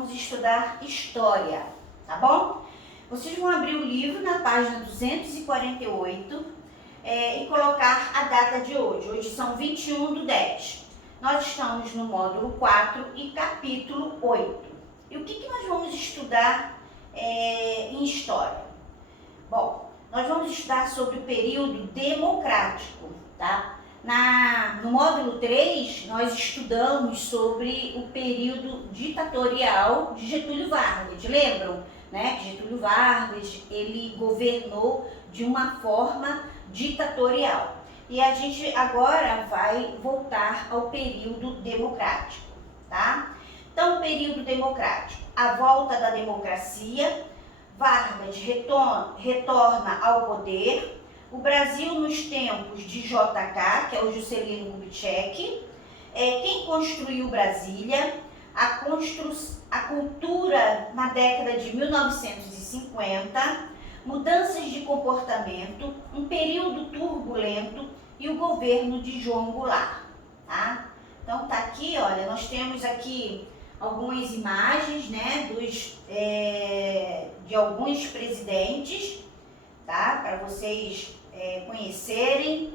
vamos estudar história, tá bom? Vocês vão abrir o livro na página 248 e colocar a data de hoje. Hoje são 21/10. Nós estamos no módulo 4 e capítulo 8. E o que nós vamos estudar em história? Bom, nós vamos estudar sobre o período democrático, tá? No módulo 3, nós estudamos sobre o período ditatorial de Getúlio Vargas. Lembram, né? Que Getúlio Vargas, ele governou de uma forma ditatorial. E a gente agora vai voltar ao período democrático, tá? Então, o período democrático, a volta da democracia, Vargas retorna ao poder, o Brasil nos tempos de JK, que é o Juscelino Kubitschek, quem construiu Brasília, a cultura na década de 1950, mudanças de comportamento, um período turbulento e o governo de João Goulart, tá? Então tá aqui, olha, nós temos aqui algumas imagens, né, de alguns presidentes, tá? Para vocês conhecerem.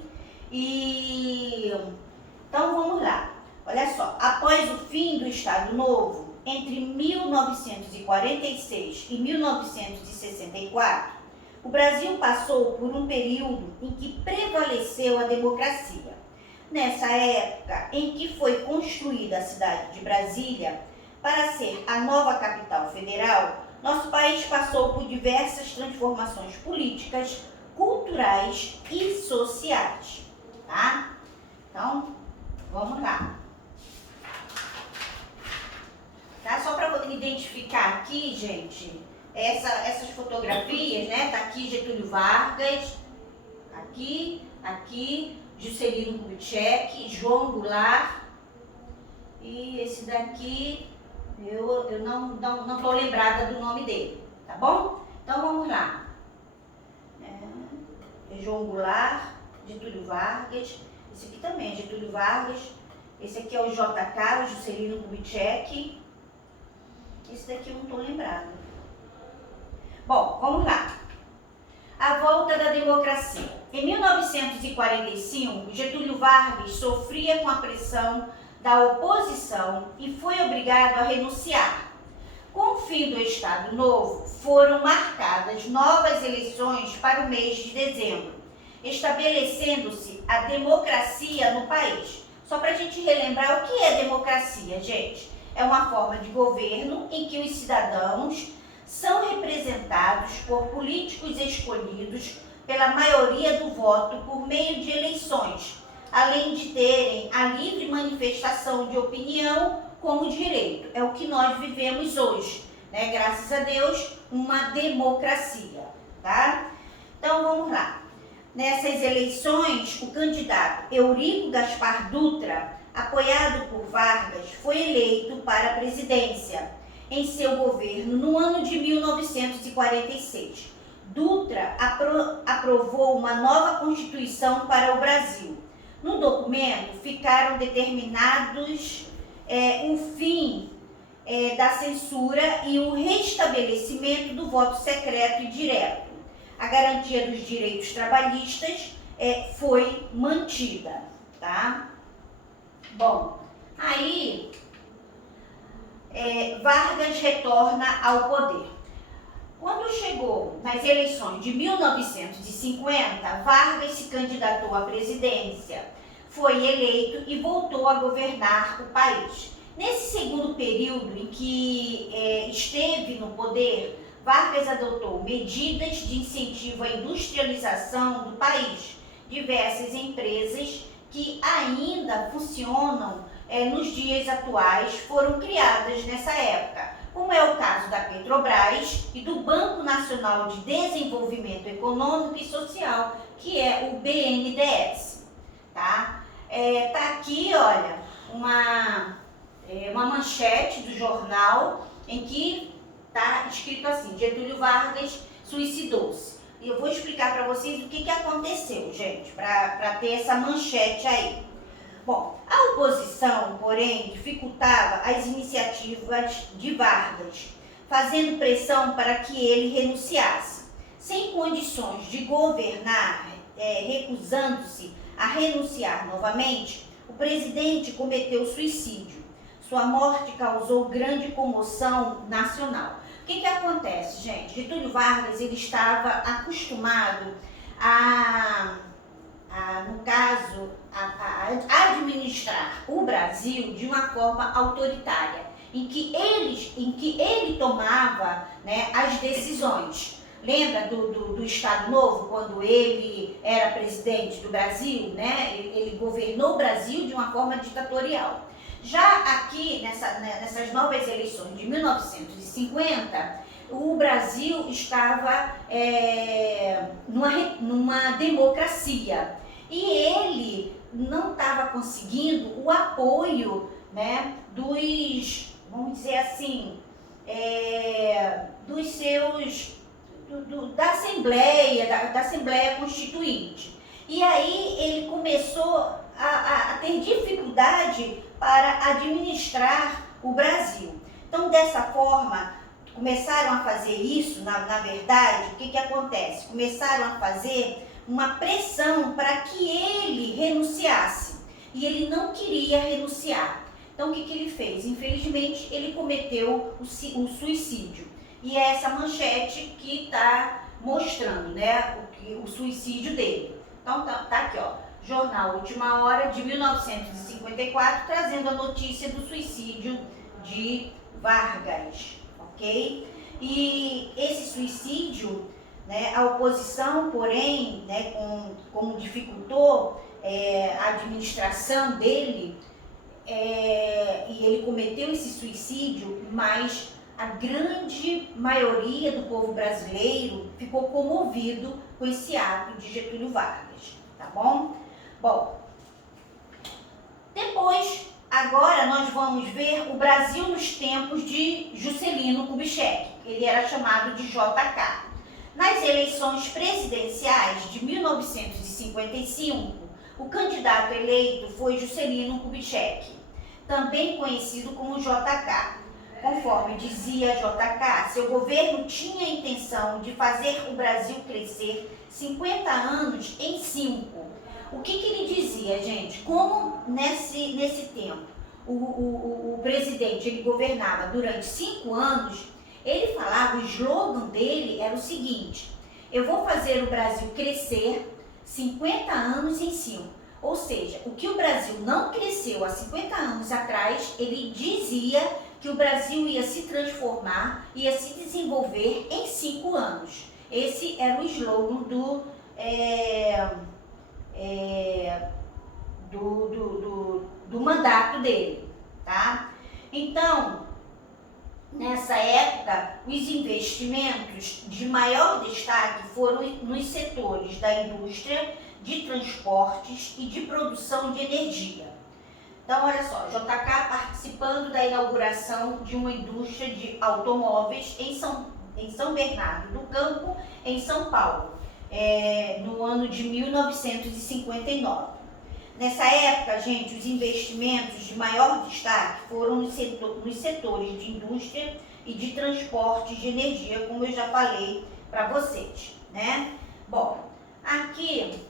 Então vamos lá. Olha só, após o fim do Estado Novo, entre 1946 e 1964, o Brasil passou por um período em que prevaleceu a democracia. Nessa época em que foi construída a cidade de Brasília para ser a nova capital federal, nosso país passou por diversas transformações políticas, culturais e sociais, tá? Então, vamos lá. Tá? Só para identificar aqui, gente, essas fotografias, né? Tá aqui Getúlio Vargas, aqui, Juscelino Kubitschek, João Goulart, e esse daqui, eu não tô lembrada do nome dele, tá bom? Então, vamos lá. João Goulart, Getúlio Vargas, esse aqui também é Getúlio Vargas, esse aqui é o JK, o Juscelino Kubitschek, esse daqui eu não estou lembrado. Bom, vamos lá. A volta da democracia. Em 1945, Getúlio Vargas sofria com a pressão da oposição e foi obrigado a renunciar. Com o fim do Estado Novo, foram marcadas novas eleições para o mês de dezembro, estabelecendo-se a democracia no país. Só para a gente relembrar o que é democracia, gente. É uma forma de governo em que os cidadãos são representados por políticos escolhidos pela maioria do voto por meio de eleições, além de terem a livre manifestação de opinião como direito. É o que nós vivemos hoje, né? Graças a Deus, uma democracia, tá? Então, vamos lá. Nessas eleições, o candidato Eurico Gaspar Dutra, apoiado por Vargas, foi eleito para a presidência em seu governo no ano de 1946. Dutra aprovou uma nova Constituição para o Brasil. No documento ficaram determinados o fim da censura e o restabelecimento do voto secreto e direto. A garantia dos direitos trabalhistas foi mantida, tá? Bom, aí Vargas retorna ao poder. Quando chegou nas eleições de 1950, Vargas se candidatou à presidência, foi eleito e voltou a governar o país. Nesse segundo período em que esteve no poder, Vargas adotou medidas de incentivo à industrialização do país. Diversas empresas que ainda funcionam nos dias atuais foram criadas nessa época, como é o caso da Petrobras e do Banco Nacional de Desenvolvimento Econômico e Social, que é o BNDES, tá? Tá aqui, olha, uma manchete do jornal em que tá escrito assim: Getúlio Vargas suicidou-se. E eu vou explicar para vocês o que aconteceu, gente, para ter essa manchete aí. Bom, a oposição, porém, dificultava as iniciativas de Vargas, fazendo pressão para que ele renunciasse. Sem condições de governar, recusando-se a renunciar novamente, o presidente cometeu suicídio. Sua morte causou grande comoção nacional. O que acontece, gente? Getúlio Vargas, ele estava acostumado no caso, a administrar o Brasil de uma forma autoritária, em que ele tomava, né, as decisões. Lembra do Estado Novo, quando ele era presidente do Brasil, né? Ele governou o Brasil de uma forma ditatorial. Já aqui, nessas novas eleições de 1950, o Brasil estava numa democracia e ele não estava conseguindo o apoio, né, vamos dizer assim, dos seus... da Assembleia Constituinte. E aí ele começou a ter dificuldade para administrar o Brasil. Então, dessa forma, começaram a fazer isso, na verdade, o que acontece? Começaram a fazer uma pressão para que ele renunciasse. E ele não queria renunciar. Então, o que ele fez? Infelizmente, ele cometeu o suicídio. E é essa manchete que está mostrando, né, o suicídio dele. Então, tá aqui, ó, Jornal Última Hora de 1954, trazendo a notícia do suicídio de Vargas, ok? E esse suicídio, né, a oposição, porém, né, como dificultou a administração dele, e ele cometeu esse suicídio, mas a grande maioria do povo brasileiro ficou comovido com esse ato de Getúlio Vargas, tá bom? Bom, depois, agora nós vamos ver o Brasil nos tempos de Juscelino Kubitschek, ele era chamado de JK. Nas eleições presidenciais de 1955, o candidato eleito foi Juscelino Kubitschek, também conhecido como JK. Conforme dizia JK, seu governo tinha a intenção de fazer o Brasil crescer 50 anos em 5. O que ele dizia, gente? Como nesse tempo o presidente ele governava durante 5 anos, ele falava, o slogan dele era o seguinte: eu vou fazer o Brasil crescer 50 anos em 5. Ou seja, o que o Brasil não cresceu há 50 anos atrás, ele dizia que o Brasil ia se transformar, ia se desenvolver em 5 anos. Esse era o slogan do mandato dele, tá? Então, nessa época, os investimentos de maior destaque foram nos setores da indústria, de transportes e de produção de energia. Então, olha só, JK participando da inauguração de uma indústria de automóveis em São Bernardo do Campo, em São Paulo, no ano de 1959. Nessa época, gente, os investimentos de maior destaque foram nos setores de indústria e de transporte de energia, como eu já falei para vocês, né? Bom, aqui...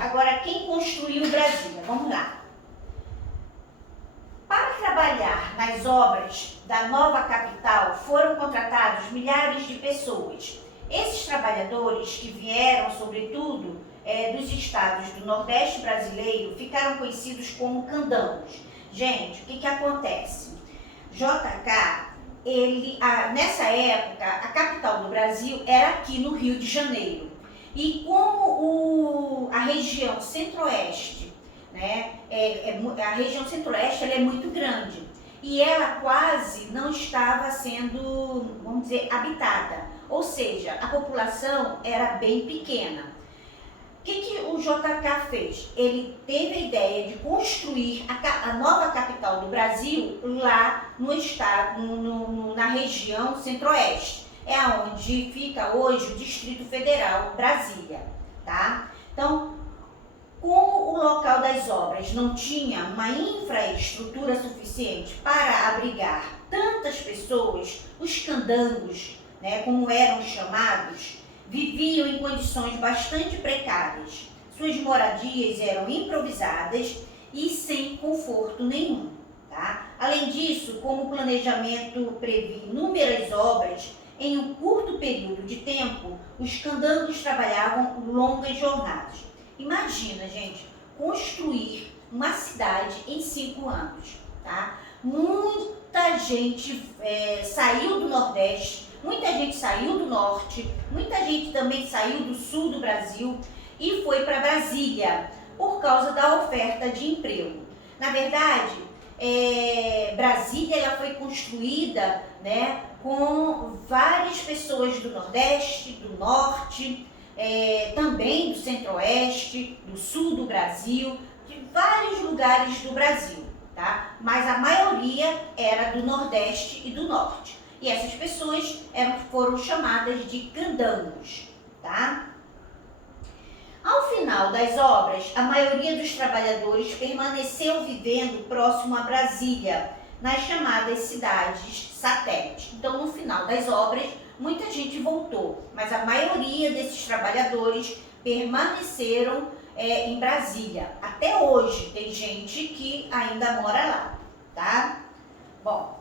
Agora, quem construiu Brasília? Vamos lá. Para trabalhar nas obras da nova capital, foram contratados milhares de pessoas. Esses trabalhadores, que vieram, sobretudo, dos estados do Nordeste brasileiro, ficaram conhecidos como candangos. Gente, o que acontece? JK, nessa época, a capital do Brasil era aqui no Rio de Janeiro. E como a região centro-oeste, né, a região centro-oeste ela é muito grande e ela quase não estava sendo, vamos dizer, habitada. Ou seja, a população era bem pequena. O que o JK fez? Ele teve a ideia de construir a nova capital do Brasil lá no estado, na região centro-oeste. É onde fica hoje o Distrito Federal, Brasília, tá? Então, como o local das obras não tinha uma infraestrutura suficiente para abrigar tantas pessoas, os candangos, né, como eram chamados, viviam em condições bastante precárias. Suas moradias eram improvisadas e sem conforto nenhum. Tá? Além disso, como o planejamento previa inúmeras obras, em um curto período de tempo, os candangos trabalhavam longas jornadas. Imagina, gente, construir uma cidade em 5 anos. Tá? Muita gente saiu do Nordeste, muita gente saiu do Norte, muita gente também saiu do Sul do Brasil e foi para Brasília por causa da oferta de emprego. Na verdade, Brasília ela foi construída, né, com várias pessoas do Nordeste, do Norte, também do Centro-Oeste, do Sul do Brasil, de vários lugares do Brasil, tá? Mas a maioria era do Nordeste e do Norte. E essas pessoas foram chamadas de candangos, tá? Ao final das obras, a maioria dos trabalhadores permaneceu vivendo próximo a Brasília, nas chamadas cidades satélite. Então, no final das obras, muita gente voltou, mas a maioria desses trabalhadores permaneceram em Brasília. Até hoje tem gente que ainda mora lá, tá? Bom,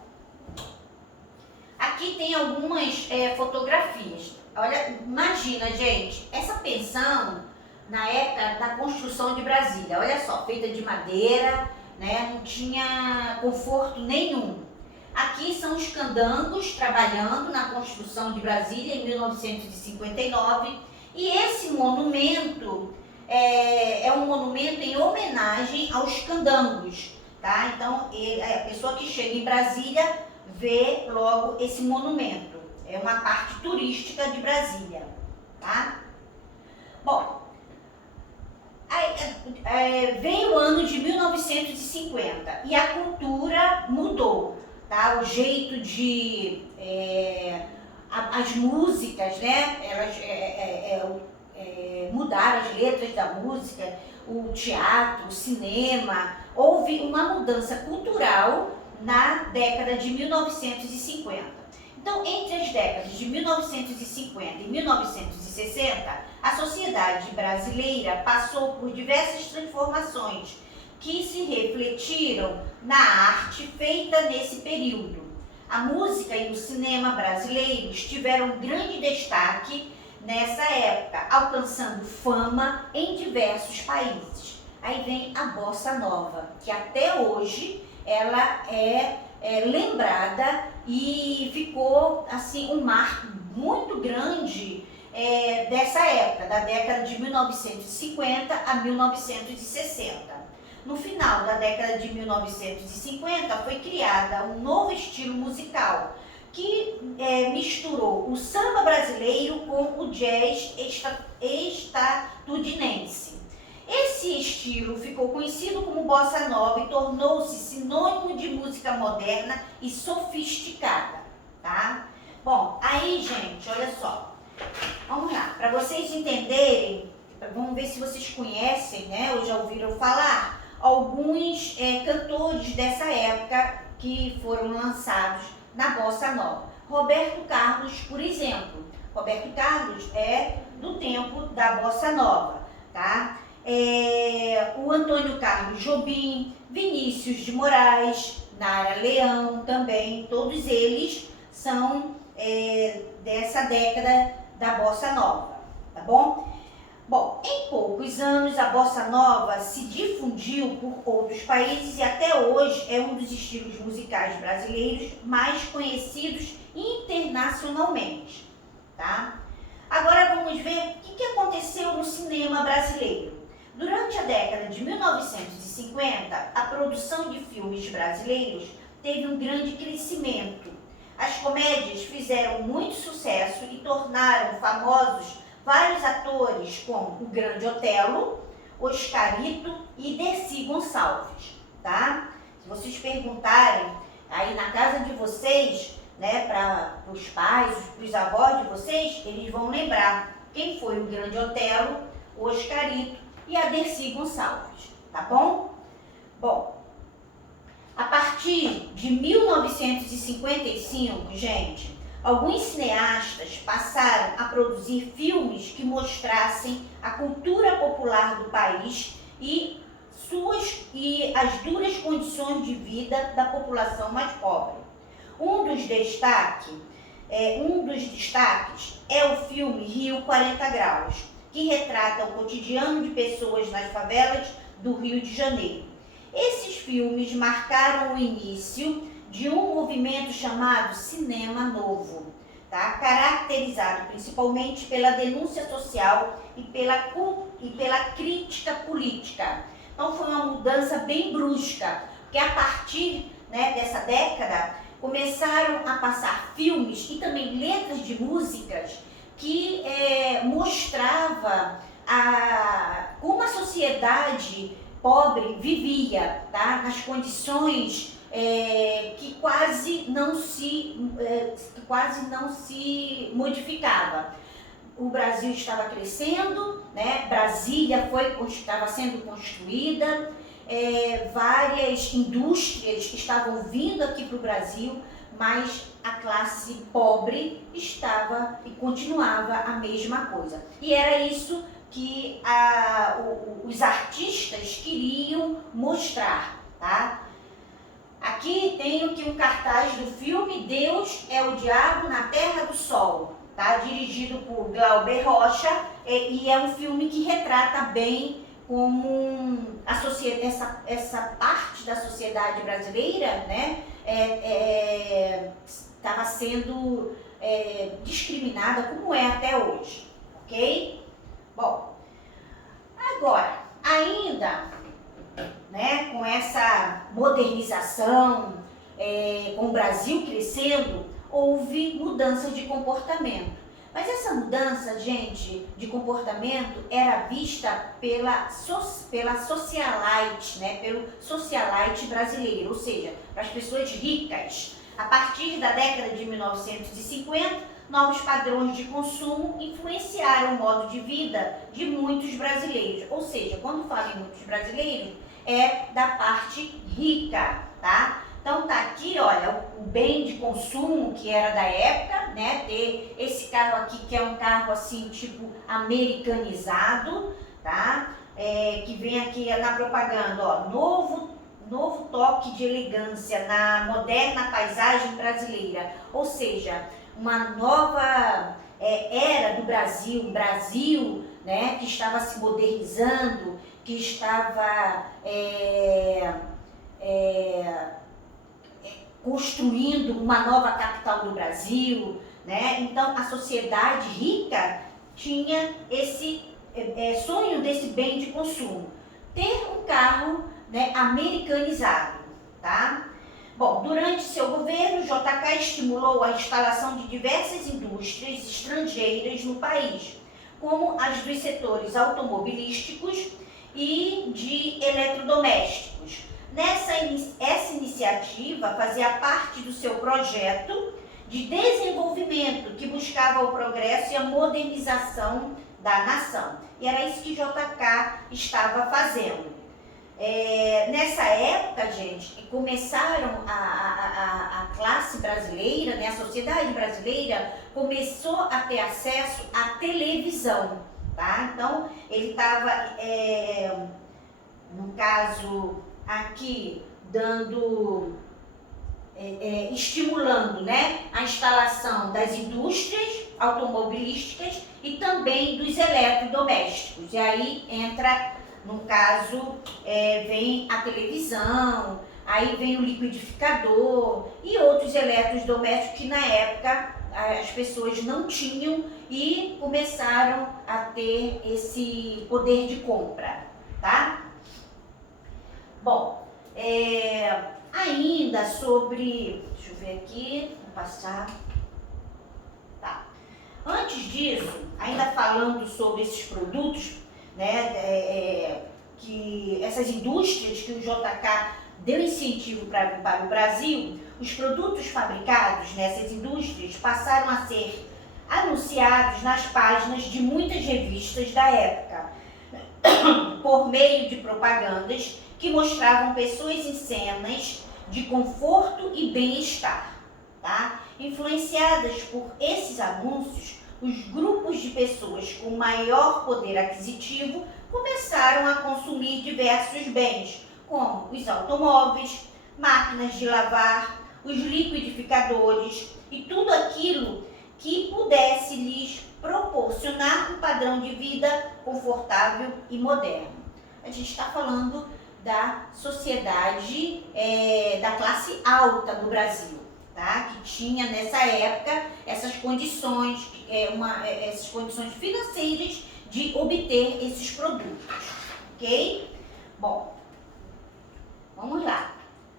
aqui tem algumas fotografias. Olha, imagina, gente, essa pensão na época da construção de Brasília, olha só, feita de madeira, né, não tinha conforto nenhum. Aqui são os candangos trabalhando na construção de Brasília em 1959 e esse monumento é um monumento em homenagem aos candangos, tá? Então, a pessoa que chega em Brasília vê logo esse monumento. É uma parte turística de Brasília, tá? Bom, vem o ano de 1950 e a cultura mudou, tá? O jeito de... as músicas, né? Elas mudaram as letras da música, o teatro, o cinema. Houve uma mudança cultural na década de 1950. Então, entre as décadas de 1950 e 1960, a sociedade brasileira passou por diversas transformações que se refletiram na arte feita nesse período. A música e o cinema brasileiros tiveram grande destaque nessa época, alcançando fama em diversos países. Aí vem a Bossa Nova, que até hoje ela é lembrada e ficou assim um marco muito grande dessa época, da década de 1950 a 1960. No final da década de 1950 foi criada um novo estilo musical que misturou o samba brasileiro com o jazz estadunidense. Esse estilo ficou conhecido como Bossa Nova e tornou-se sinônimo de música moderna e sofisticada, tá? Bom, aí, gente, olha só. Vamos lá, para vocês entenderem, vamos ver se vocês conhecem, né, ou já ouviram falar, alguns cantores dessa época que foram lançados na Bossa Nova. Roberto Carlos, por exemplo. Roberto Carlos é do tempo da Bossa Nova, tá? O Antônio Carlos Jobim, Vinícius de Moraes, Nara Leão também, todos eles são dessa década da Bossa Nova, tá bom? Bom, em poucos anos a Bossa Nova se difundiu por outros países e até hoje é um dos estilos musicais brasileiros mais conhecidos internacionalmente, tá? Agora vamos ver o que aconteceu no cinema brasileiro. Durante a década de 1950, a produção de filmes brasileiros teve um grande crescimento. As comédias fizeram muito sucesso e tornaram famosos vários atores como o Grande Otelo, Oscarito e Dercy Gonçalves, tá? Se vocês perguntarem aí na casa de vocês, né, para os pais, para os avós de vocês, eles vão lembrar quem foi o Grande Otelo, o Oscarito e a Dercy Gonçalves, tá bom? Bom, a partir de 1955, gente, alguns cineastas passaram a produzir filmes que mostrassem a cultura popular do país e as duras condições de vida da população mais pobre. Um dos destaques é o filme Rio 40 Graus, que retrata o cotidiano de pessoas nas favelas do Rio de Janeiro. Esses filmes marcaram o início de um movimento chamado Cinema Novo, tá? Caracterizado principalmente pela denúncia social e pela crítica política. Então foi uma mudança bem brusca, porque a partir, né, dessa década começaram a passar filmes e também letras de músicas que mostrava como a sociedade pobre vivia, tá? Nas condições que quase não se modificava. O Brasil estava crescendo, né? Brasília estava sendo construída, várias indústrias estavam vindo aqui para o Brasil, mas a classe pobre estava e continuava a mesma coisa. E era isso que os artistas queriam mostrar, tá? Aqui tem um cartaz do filme Deus é o Diabo na Terra do Sol, tá? Dirigido por Glauber Rocha, e é um filme que retrata bem como essa parte da sociedade brasileira, né, estava sendo discriminada como é até hoje, ok? Bom, agora, ainda, né, com essa modernização, com o Brasil crescendo, houve mudança de comportamento. Mas essa mudança, gente, de comportamento era vista pela socialite, né, pelo socialite brasileiro, ou seja, para as pessoas ricas. A partir da década de 1950, novos padrões de consumo influenciaram o modo de vida de muitos brasileiros. Ou seja, quando falo em muitos brasileiros, é da parte rica, tá? Então tá aqui, olha, o bem de consumo que era da época, né? Ter esse carro aqui que é um carro assim, tipo americanizado, tá? Que vem aqui na propaganda, ó, novo toque de elegância na moderna paisagem brasileira. Ou seja, uma nova era do Brasil, né? Que estava se modernizando, que estava construindo uma nova capital do Brasil, né? Então a sociedade rica tinha esse sonho desse bem de consumo, ter um carro, né, americanizado, tá? Bom, durante seu governo, JK estimulou a instalação de diversas indústrias estrangeiras no país, como as dos setores automobilísticos e de eletrodomésticos. Essa iniciativa fazia parte do seu projeto de desenvolvimento que buscava o progresso e a modernização da nação. E era isso que JK estava fazendo. Nessa época, gente, começaram a classe brasileira, né, a sociedade brasileira começou a ter acesso à televisão, tá? Então, ele estava, no caso aqui, estimulando, né, a instalação das indústrias automobilísticas e também dos eletrodomésticos. E aí entra, no caso, vem a televisão, aí vem o liquidificador e outros eletrodomésticos que na época as pessoas não tinham e começaram a ter esse poder de compra, tá? Bom, ainda sobre, deixa eu ver aqui, vou passar, tá. Antes disso, ainda falando sobre esses produtos, né, que essas indústrias que o JK deu incentivo para o Brasil, os produtos fabricados nessas indústrias passaram a ser anunciados nas páginas de muitas revistas da época. por meio de propagandas que mostravam pessoas em cenas de conforto e bem-estar, tá? Influenciadas por esses anúncios, os grupos de pessoas com maior poder aquisitivo começaram a consumir diversos bens, como os automóveis, máquinas de lavar, os liquidificadores e tudo aquilo que pudesse lhes proporcionar um padrão de vida confortável e moderno. A gente está falando da sociedade da classe alta do Brasil, tá? Que tinha nessa época essas condições, essas condições financeiras de obter esses produtos, ok? Bom, vamos lá.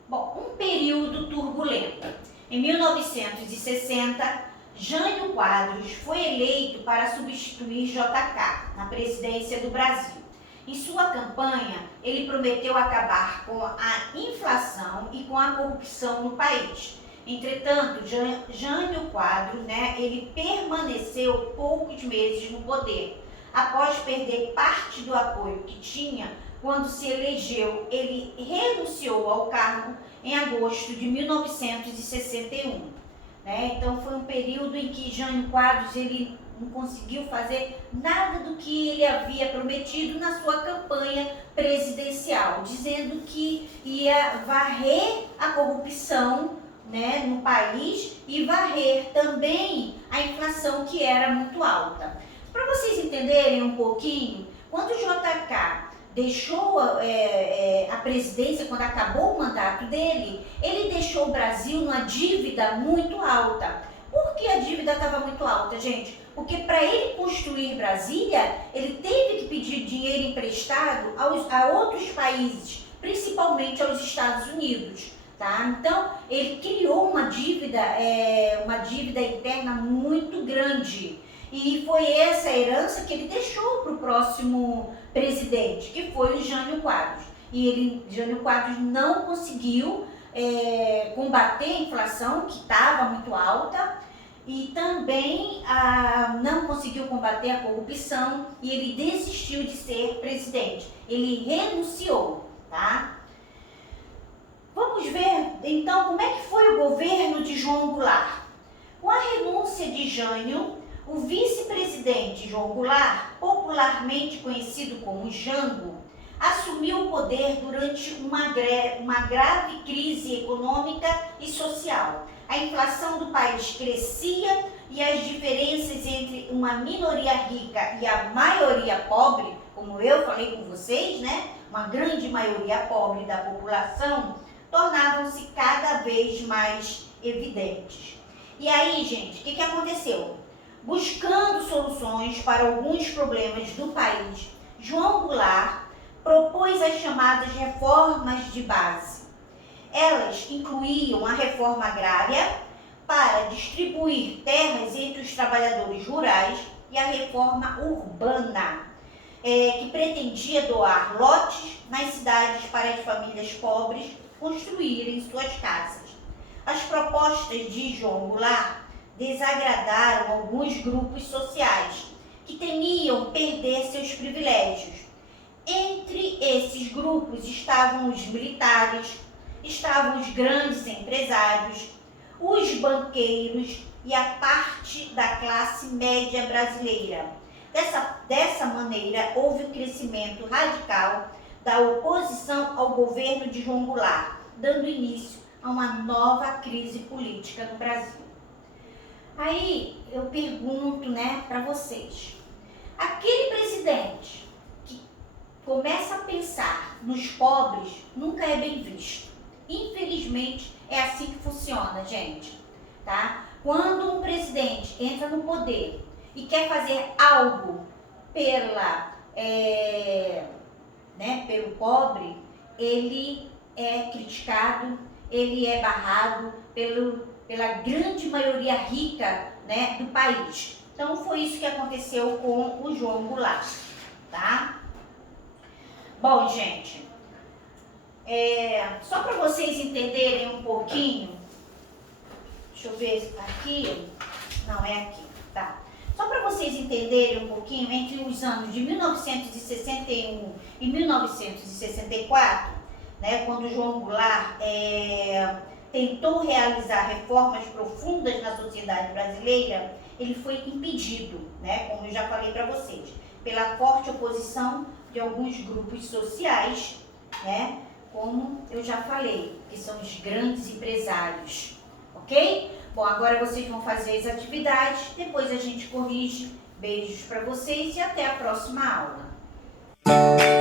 Bom, um período turbulento. Em 1960, Jânio Quadros foi eleito para substituir JK na presidência do Brasil. Em sua campanha, ele prometeu acabar com a inflação e com a corrupção no país. Entretanto, Jânio Quadros, ele permaneceu poucos meses no poder. Após perder parte do apoio que tinha quando se elegeu, ele renunciou ao cargo em agosto de 1961. Então, foi um período em que Jânio Quadros ele não conseguiu fazer nada do que ele havia prometido na sua campanha presidencial, dizendo que ia varrer a corrupção, no país e varrer também a inflação, que era muito alta. Para vocês entenderem um pouquinho, quando o JK deixou a presidência, quando acabou o mandato dele, ele deixou o Brasil numa dívida muito alta. Por que a dívida estava muito alta, gente? Porque para ele construir Brasília, ele teve que pedir dinheiro emprestado a outros países, principalmente aos Estados Unidos. Tá? Então, ele criou uma dívida interna muito grande. E foi essa herança que ele deixou para o próximo presidente, que foi o Jânio Quadros. E Jânio Quadros não conseguiu combater a inflação, que estava muito alta, e também não conseguiu combater a corrupção, e ele desistiu de ser presidente. Ele renunciou, tá? Vamos ver, então, como é que foi o governo de João Goulart. Com a renúncia de Jânio, o vice-presidente João Goulart, popularmente conhecido como Jango, assumiu o poder durante uma grave crise econômica e social. A inflação do país crescia e as diferenças entre uma minoria rica e a maioria pobre, como eu falei com vocês, uma grande maioria pobre da população, tornavam-se cada vez mais evidentes. E aí, gente, o que aconteceu? Buscando soluções para alguns problemas do país, João Goulart propôs as chamadas reformas de base. Elas incluíam a reforma agrária para distribuir terras entre os trabalhadores rurais e a reforma urbana, que pretendia doar lotes nas cidades para as famílias pobres construírem suas casas. As propostas de João Goulart desagradaram alguns grupos sociais que temiam perder seus privilégios. Entre esses grupos estavam os militares, estavam os grandes empresários, os banqueiros e a parte da classe média brasileira. Dessa maneira, houve um crescimento radical da oposição ao governo de João Goulart, dando início a uma nova crise política no Brasil. Aí eu pergunto, para vocês, aquele presidente que começa a pensar nos pobres nunca é bem visto. Infelizmente, é assim que funciona, gente, tá? Quando um presidente entra no poder e quer fazer algo pelo pobre, ele é criticado, ele é barrado pela grande maioria rica, do país. Então, foi isso que aconteceu com o João Goulart, tá? Bom, gente, só para vocês entenderem um pouquinho, deixa eu ver aqui, não é aqui, tá? Só Só para vocês entenderem um pouquinho, entre os anos de 1961 e 1964, né, quando João Goulart tentou realizar reformas profundas na sociedade brasileira, ele foi impedido, né, como eu já falei para vocês, pela forte oposição de alguns grupos sociais, né, como eu já falei, que são os grandes empresários, ok? Bom, agora vocês vão fazer as atividades, depois a gente corrige. Beijos para vocês e até a próxima aula.